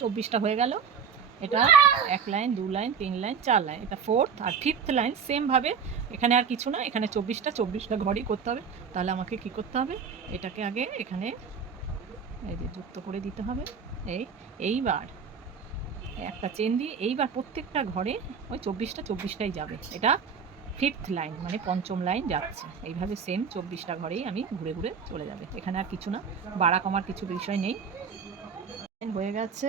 24টা হয়ে গেল। এটা 1 লাইন, 2 লাইন, 3 লাইন, 4 লাইন, এটা 4th আর 5th লাইন সেমভাবে। এখানে আর কিছু না, এখানে 24টা ঘরই করতে হবে। তাহলে আমাকে কি করতে হবে, এটাকে আগে এখানে এই যে যুক্ত করে দিতে হবে। এইবার একটা চেন দিয়ে এইবার প্রত্যেকটা ঘরে ওই 24টাই যাবে। এটা 5th লাইন মানে 5ম লাইন যাচ্ছে। এইভাবে সেম 24টা ঘরেই আমি ঘুরে ঘুরে চলে যাবে। এখানে আর কিছু না, বাড়া কমার কিছু বিষয় নেই। হয়ে গেছে,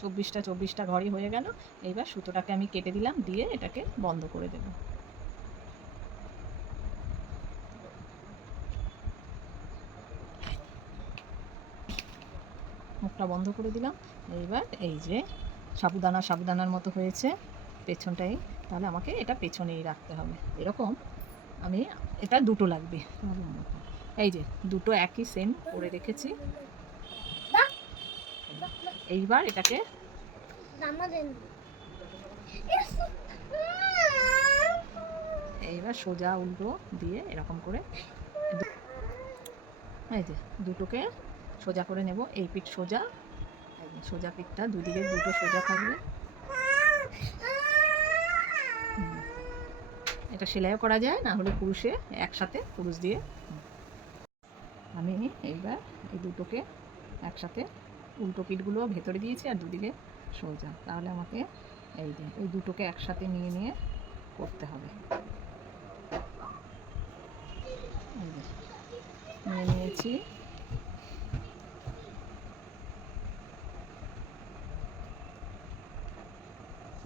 24টা ঘরই হয়ে গেল। এইবার সুতোটাকে আমি কেটে দিলাম, দিয়ে এটাকে বন্ধ করে দেব। মুখটা বন্ধ করে দিলাম। এইবার এই যে সাবুদানার মতো হয়েছে পেছনটাই, তাহলে আমাকে এটা পেছনেই রাখতে হবে। এরকম আমি এটা দুটো লাগবে। এই যে দুটো একই সেম করে রেখেছি। এইবার এটাকে এইবার সোজা উল্টো দিয়ে এরকম করে এই যে দুটোকে সোজা করে নেব। এই পিঠ সোজা, সোজা পিঠটা দুদিকে দুটো সোজা থাকবে। এটা সেলাইও করা যায়, না হলে কুরুশে একসাথে কুরুশ দিয়ে। আমি এইবার এই দুটোকে একসাথে উল্টো পিঠগুলো ভেতরে দিয়েছি আর দুদিকে সোজা। তাহলে আমাকে এই যে এই দুটোকে একসাথে নিয়ে নিয়ে করতে হবে। নিয়ে নিয়েছি।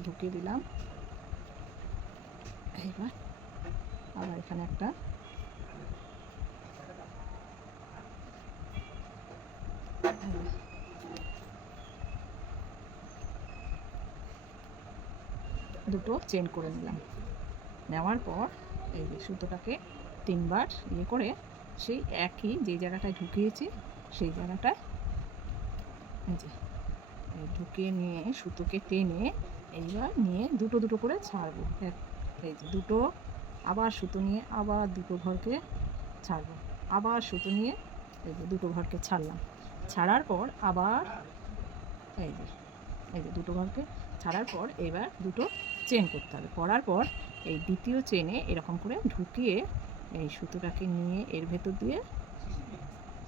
ঢুকিয়ে দিলাম। এইবার আবার এখানে একটা দুটো চেন করে নিলাম। নেওয়ার পর এই যে সুতোটাকে 3বার ইয়ে করে সেই একই যে জায়গাটায় ঢুকিয়েছি সেই জায়গাটায় এই যে ঢুকিয়ে নিয়ে সুতোকে টেনে এইবার নিয়ে দুটো দুটো করে ছাড়বো। এই যে দুটো, আবার সুতো নিয়ে আবার দুটো ঘরকে ছাড়বো, আবার সুতো নিয়ে এই যে দুটো ঘরকে ছাড়লাম। ছাড়ার পর আবার এই যে দুটো ঘরকে ছাড়ার পর এবার দুটো চেন করতে হবে। করার পর এই দ্বিতীয় চেনে এরকম করে ঢুকিয়ে এই সুতোটাকে নিয়ে এর ভেতর দিয়ে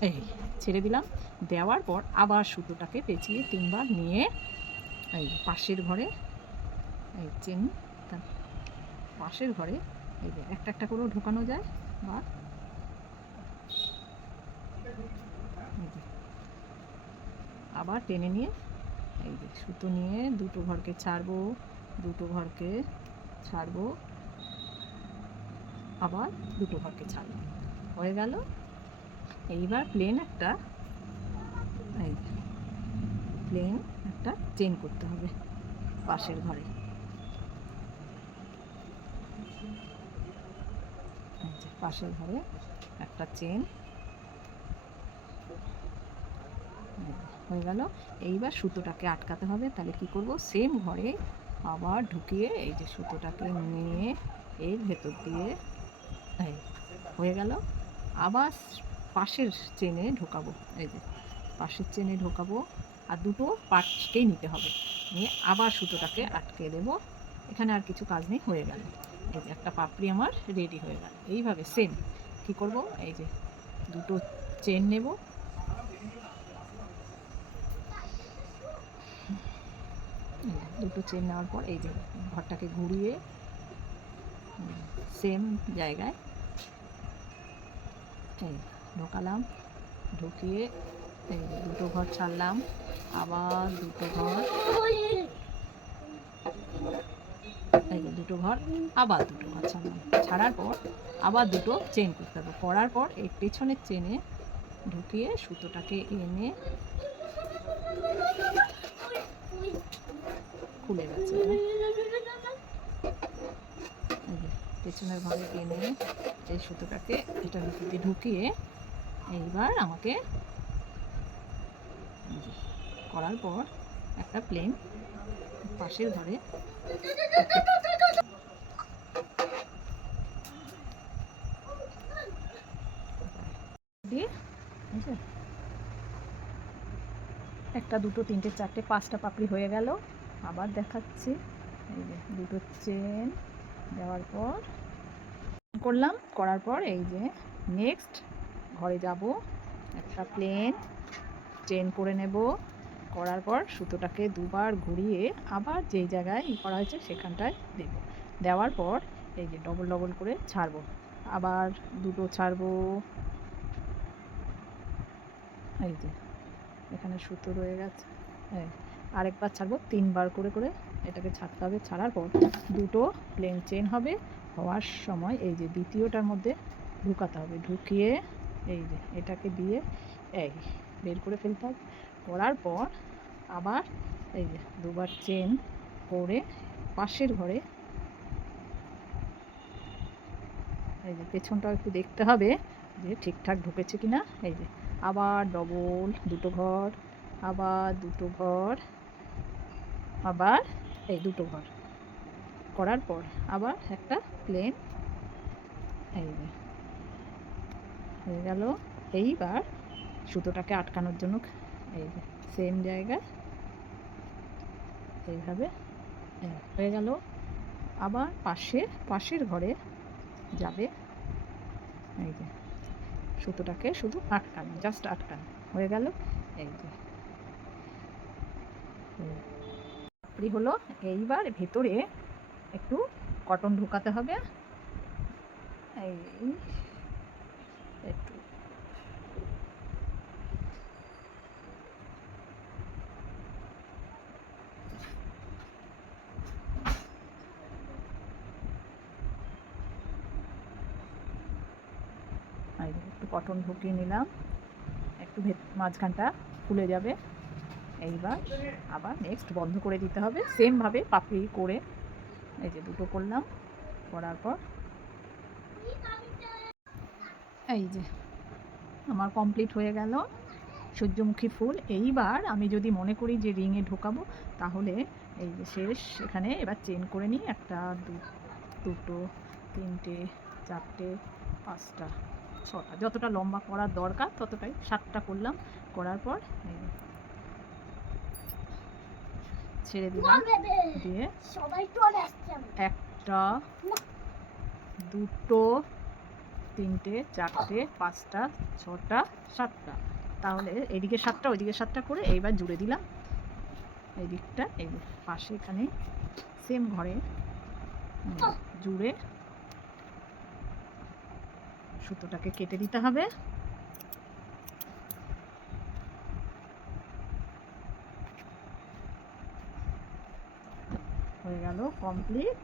এই ছেড়ে দিলাম। দেওয়ার পর আবার সুতোটাকে পেঁচিয়ে 3বার নিয়ে এই পাশের ঘরে এই চেন পাশের ঘরে এই যে একটা একটা করেও ঢোকানো যায়, বা আবার টেনে নিয়ে এই যে সুতো নিয়ে দুটো ঘরকে ছাড়বো, দুটো ঘরকে ছাড়বো, আবার দুটো ঘরকে ছাড়বো। হয়ে গেল। এইবার প্লেন একটা চেন করতে হবে পাশের ঘরে। পাশের ঘরে একটা চেন হয়ে গেল। এইবার সুতোটাকে আটকাতে হবে। তাহলে কি করব, সেম ঘরে আবার ঢুকিয়ে এই যে সুতোটাকে নিয়ে এর ভেতর দিয়ে হয়ে গেল। আবার পাশের চেনে ঢোকাবো, এই যে পাশের চেনে ঢোকাবো, আর দুটো পাশকেই নিতে হবে, নিয়ে আবার সুতোটাকে আটকে দেবো। এখানে আর কিছু কাজ নেই, হয়ে গেল। এই যে একটা পাপড়ি আমার রেডি হয়ে গেল। এইভাবে সেম কি করব, এই যে দুটো চেন নেব, দুটো চেন নেওয়ার পর এই যে ঘরটাকে ঘুরিয়ে সেম জায়গায় এই ঢোকালাম, ঢুকিয়ে এই দুটো ঘর ছাড়লাম, আবার দুটো ঘর, এই যে দুটো ঘর, আবার দুটো ঘর ছাড়লাম। ছাড়ার পর আবার দুটো চেন করতে হবে। করার পর এই পেছনের চেনে ঢুকিয়ে সুতোটাকে এনে খুলে গেছে, পেছনের ঘরে এনে এই সুতোটাকে এটা ভিতরে ঢুকিয়ে এইবার আমাকে করার পর একটা প্লেন পাশের ঘরে দিয়ে একটা, দুটো, তিনটে, চারটে, 5টা পাপড়ি হয়ে গেল। আবার দেখাচ্ছি, এই যে দুটো চেন দেওয়ার পর করলাম, করার পর এই যে নেক্সট ঘরে যাব, একটা প্লেন চেন করে নেব, করার পর সুতোটাকে দুবার ঘুরিয়ে আবার যেই জায়গায় করা হয়েছে সেখানটায় দেব, দেওয়ার পর এই যে ডবল ডবল করে ছাড়বো, আবার দুটো ছাড়বো, এই যে এখানে সুতো রয়ে গেছে, হ্যাঁ আরেকবার ছাড়বো, 3বার করে করে এটাকে ছাড়তে হবে। ছাড়ার পর দুটো প্লেন চেন হবে, হওয়ার সময় এই যে দ্বিতীয়টার মধ্যে ঢুকাতে হবে, ঢুকিয়ে এই যে এটাকে দিয়ে এই বের করে ফেলতে হবে। করার পর আবার এই যে দুবার চেন করে পাশের ঘরে এই যে পেছনটাও একটু দেখতে হবে যে ঠিকঠাক ঢুকেছে কিনা, এই যে আবার ডবল দুটো ঘর, আবার দুটো ঘর, আবার এই দুটো ঘর করার পর আবার একটা প্লেন, এই যে হয়ে গেল। এইবার সুতোটাকে আটকানোর জন্য এই যে সেম জায়গায় এইভাবে হয়ে গেল। আবার পাশের ঘরে যাবে, এই যে সুতোটাকে শুধু আটকানো, জাস্ট আটকানো হয়ে গেল। এই যে পাপড়ি হলো। এইবার ভেতরে একটু কটন ঢোকাতে হবে, এই একটু একটু কটন ঢুকিয়ে নিলাম, একটু মাঝখানটা খুলে যাবে। এইবার আবার নেক্সট বন্ধ করে দিতে হবে সেমভাবে পাপড়ি করে, এই যে দুটো করলাম, করার পর এই যে আমার কমপ্লিট হয়ে গেল সূর্যমুখী ফুল। এইবার আমি যদি মনে করি যে রিংয়ে ঢোকাবো, তাহলে এই যে শেষ এখানে এবার চেন করে নিই, একটা, দুটো, তিনটে, চারটে, 5টা, 6টা, যতটা লম্বা করার দরকার ততটাই, 7টা করলাম। করার পর ছেড়ে দিলাম, দিয়ে একটা, দুটো, তিনটে, চারটে, 5টা, 6টা, 7টা, তাহলে এদিকে 7টা ওইদিকে 7টা করে এইবার জুড়ে দিলাম এই দিকটা, এই পাশে এখানে সেম ঘরে জুড়ে সুতোটাকে কেটে দিতে হবে। হয়ে গেল কমপ্লিট।